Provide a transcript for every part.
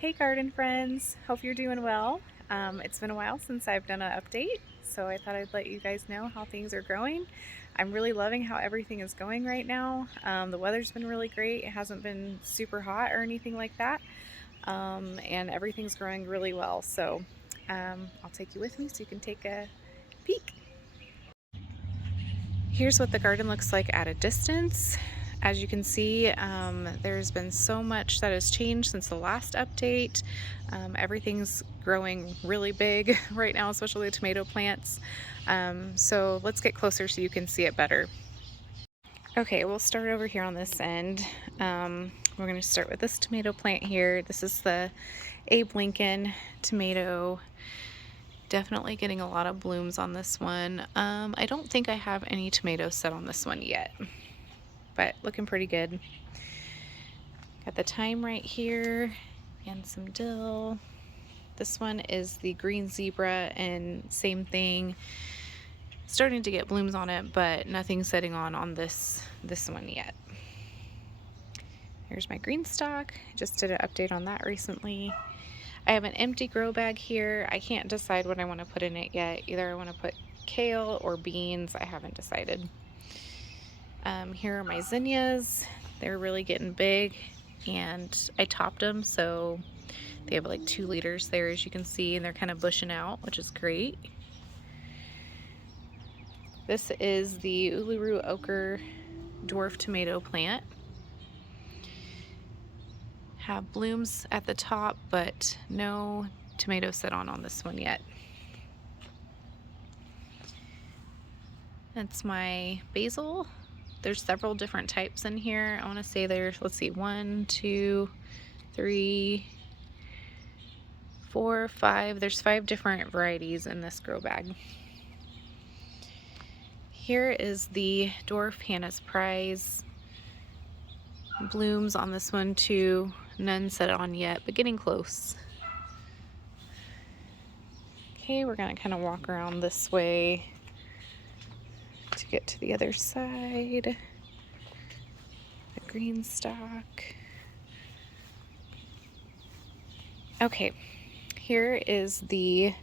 Hey garden friends, hope you're doing well. It's been a while since I've done an update, so I thought I'd let you guys know how things are growing. I'm really loving how everything is going right now. The weather's been really great. It hasn't been super hot or anything like that, and everything's growing really well. So I'll take you with me so you can take a peek. Here's what the garden looks like at a distance. As you can see, there's been so much that has changed since the last update. Everything's growing really big right now, especially the tomato plants. So let's get closer so you can see it better. Okay, we'll start over here on this end. We're going to start with this tomato plant here. This is the Abe Lincoln tomato. Definitely getting a lot of blooms on this one. I don't think I have any tomatoes set on this one yet, but looking pretty good. Got the thyme right here and some dill. This one is the green zebra, and same thing. Starting to get blooms on it, but nothing setting on this one yet. Here's my green stalk. Just did an update on that recently. I have an empty grow bag here. I can't decide what I want to put in it yet. Either I want to put kale or beans. I haven't decided. Here are my zinnias. They're really getting big, and I topped them, so they have like 2 liters there, as you can see, and they're kind of bushing out, which is great. This is the Uluru Ochre dwarf tomato plant. Have blooms at the top, but no tomato set on this one yet. That's my basil. There's several different types in here. I want to say there's, let's see, 1, 2, 3, 4, 5. There's 5 different varieties in this grow bag. Here is the dwarf Hannah's Prize. Blooms on this one too. None set on yet, but getting close. Okay, we're gonna kind of walk around this way to get to the other side. The green stalk. Okay, here is the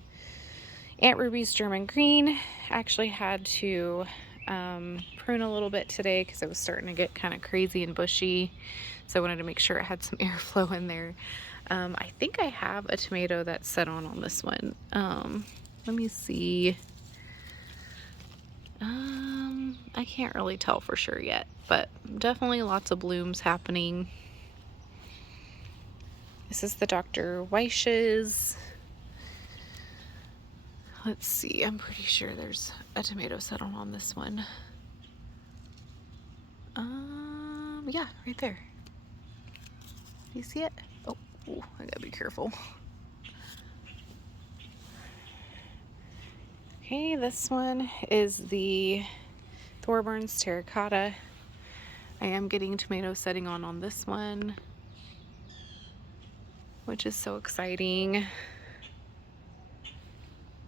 Aunt Ruby's German Green. Actually had to prune a little bit today because it was starting to get kind of crazy and bushy, so I wanted to make sure it had some airflow in there. I think I have a tomato that's set on this one. Let me see. I can't really tell for sure yet, but definitely lots of blooms happening. This is the Dr. Weish's. Let's see, I'm pretty sure there's a tomato set on this one. Yeah, right there. You see it? Oh, I gotta be careful. Okay, this one is the Thorburns Terracotta. I am getting tomato setting on this one, which is so exciting.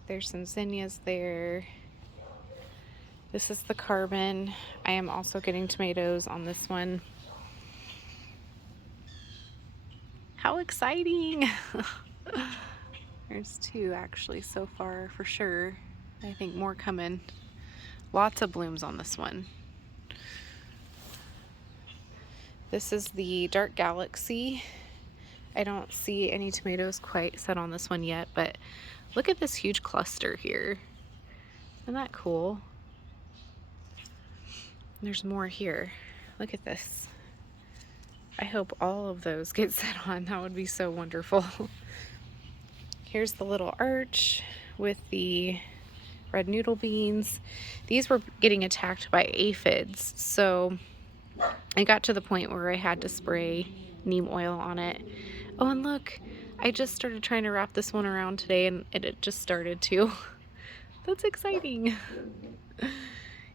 There's some zinnias there. This is the Carbon. I am also getting tomatoes on this one. How exciting! There's 2 actually so far for sure. I think more coming. Lots of blooms on this one. This is the Dark Galaxy. I don't see any tomatoes quite set on this one yet, but look at this huge cluster here. Isn't that cool? There's more here. Look at this. I hope all of those get set on. That would be so wonderful. Here's the little arch with the red noodle beans. These were getting attacked by aphids, so I got to the point where I had to spray neem oil on it. Oh, and look, I just started trying to wrap this one around today, and it just started to. That's exciting.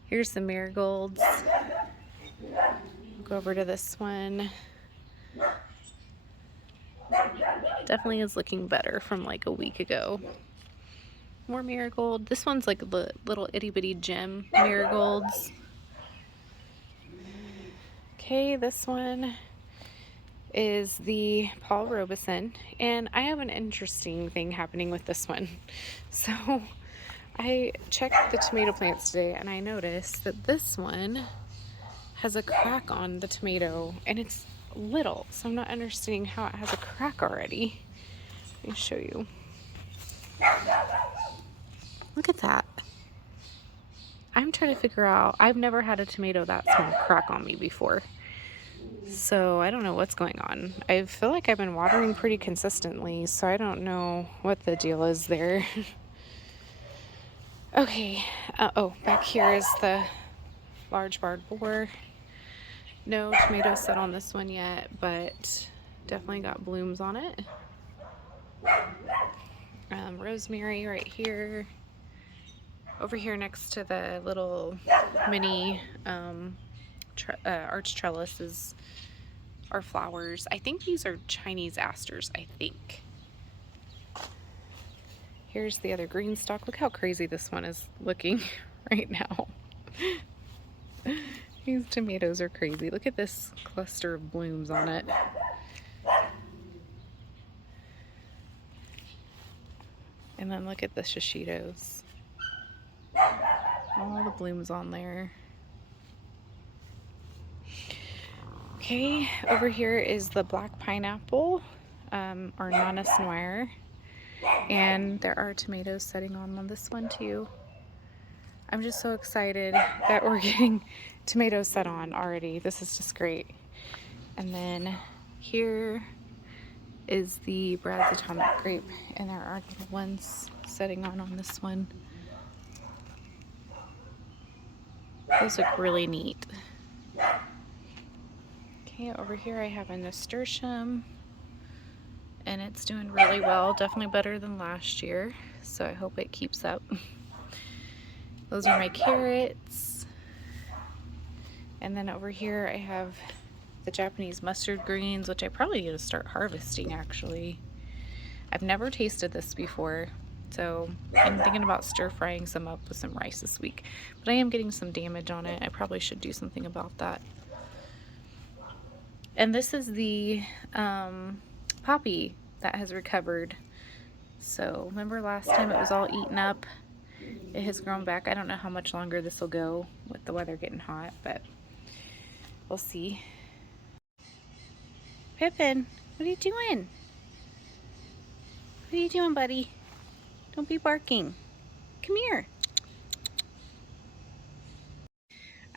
Here's some marigolds. Go over to this one. Definitely is looking better from like a week ago. More marigold. This one's like the little itty bitty gem marigolds. Okay, this one is the Paul Robeson, and I have an interesting thing happening with this one. So I checked the tomato plants today and I noticed that this one has a crack on the tomato and it's little, so I'm not understanding how it has a crack already. Let me show you. Look at that. I'm trying to figure out, I've never had a tomato that small crack on me before. So I don't know what's going on. I feel like I've been watering pretty consistently, so I don't know what the deal is there. Okay, oh, back here is the large barred boar. No tomatoes set on this one yet, but definitely got blooms on it. Rosemary right here. Over here next to the little mini arch trellises are flowers. I think these are Chinese asters, I think. Here's the other green stalk. Look how crazy this one is looking right now. These tomatoes are crazy. Look at this cluster of blooms on it. And then look at the shishitos. All the blooms on there. Okay, over here is the black pineapple, or Nana Noir. And there are tomatoes setting on this one too. I'm just so excited that we're getting tomatoes set on already. This is just great. And then here is the Brad's Atomic Grape, and there are little ones setting on this one. Those look really neat. Okay, over here I have a nasturtium, and it's doing really well, definitely better than last year, so I hope it keeps up. Those are my carrots. And then over here I have the Japanese mustard greens, which I probably need to start harvesting actually. I've never tasted this before, so I'm thinking about stir frying some up with some rice this week. But I am getting some damage on it. I probably should do something about that. And this is the poppy that has recovered. So remember last time it was all eaten up? It has grown back. I don't know how much longer this will go with the weather getting hot, but we'll see. Pippin, what are you doing? What are you doing, buddy? Don't be barking. Come here.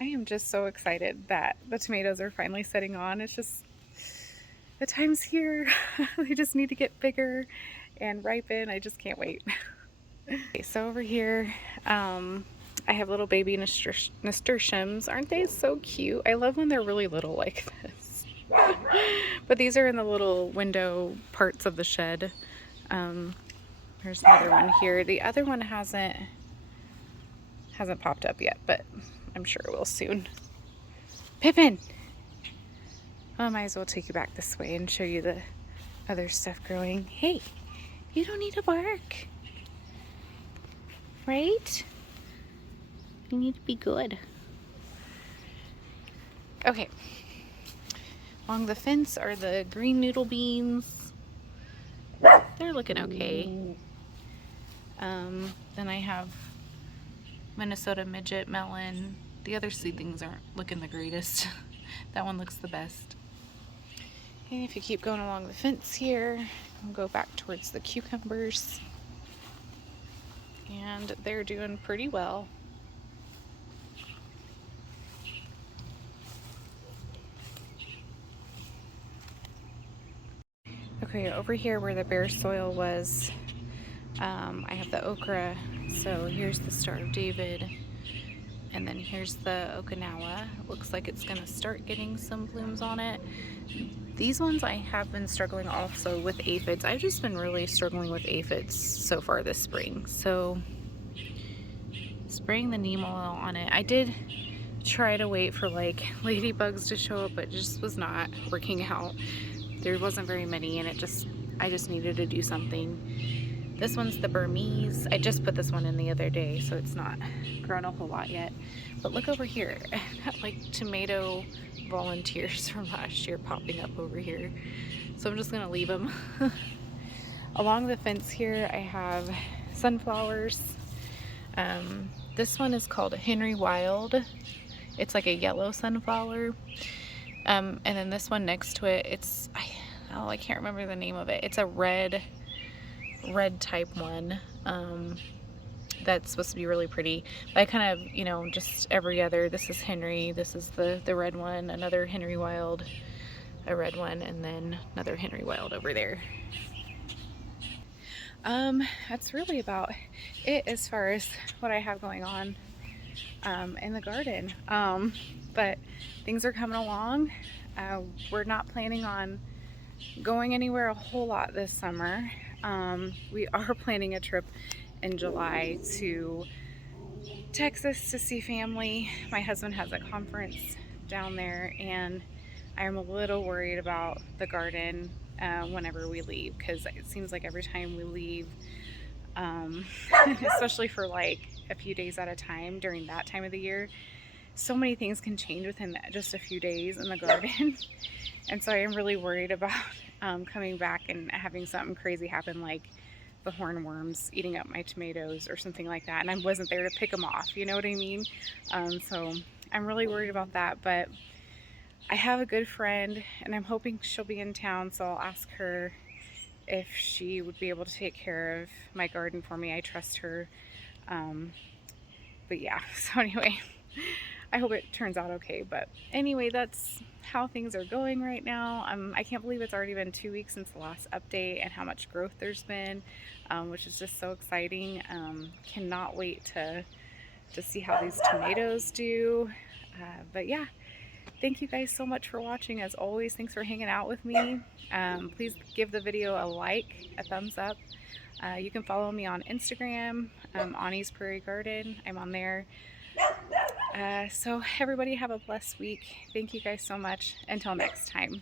I am just so excited that the tomatoes are finally setting on. It's just, the time's here. They just need to get bigger and ripen. I just can't wait. Okay, so over here, I have little baby nasturtiums. Aren't they so cute? I love when they're really little like this. But these are in the little window parts of the shed. There's another one here. The other one hasn't popped up yet, but I'm sure it will soon. Pippin! Oh, I might as well take you back this way and show you the other stuff growing. Hey, you don't need to bark. Right? You need to be good. Okay. Along the fence are the green noodle beans. They're looking okay. Then I have Minnesota midget melon. The other seedlings aren't looking the greatest. That one looks the best. And if you keep going along the fence here, I'll go back towards the cucumbers. And they're doing pretty well. Okay, over here where the bare soil was, I have the okra. So here's the Star of David, and then here's the Okinawa. It looks like it's gonna start getting some blooms on it. These ones I have been struggling also with aphids. I've just been really struggling with aphids so far this spring. So spraying the neem oil on it. I did try to wait for like ladybugs to show up, but it just was not working out. There wasn't very many, and I just needed to do something. This one's the Burmese. I just put this one in the other day, so it's not grown a whole lot yet. But look over here, I've got like tomato volunteers from last year popping up over here. So I'm just gonna leave them. Along the fence here, I have sunflowers. This one is called Henry Wild. It's like a yellow sunflower. And then this one next to it, I can't remember the name of it. It's a red type one. That's supposed to be really pretty. But I kind of, just every other, this is Henry, this is the red one, another Henry Wild, a red one, and then another Henry Wild over there. That's really about it as far as what I have going on in the garden. But things are coming along. We're not planning on going anywhere a whole lot this summer. We are planning a trip in July to Texas to see family. My husband has a conference down there, and I'm a little worried about the garden whenever we leave, because it seems like every time we leave, especially for like a few days at a time during that time of the year, so many things can change within just a few days in the garden. And so I am really worried about coming back and having something crazy happen, like the hornworms eating up my tomatoes or something like that, and I wasn't there to pick them off, you know what I mean? So I'm really worried about that. But I have a good friend, and I'm hoping she'll be in town, so I'll ask her if she would be able to take care of my garden for me. I trust her. But yeah, so anyway, I hope it turns out okay. But anyway, that's how things are going right now. I can't believe it's already been 2 weeks since the last update, and how much growth there's been, which is just so exciting. Cannot wait to see how these tomatoes do. But yeah, thank you guys so much for watching. As always, thanks for hanging out with me. Please give the video a like, a thumbs up. You can follow me on Instagram, Ani's Prairie Garden. I'm on there. So everybody have a blessed week. Thank you guys so much. Until next time.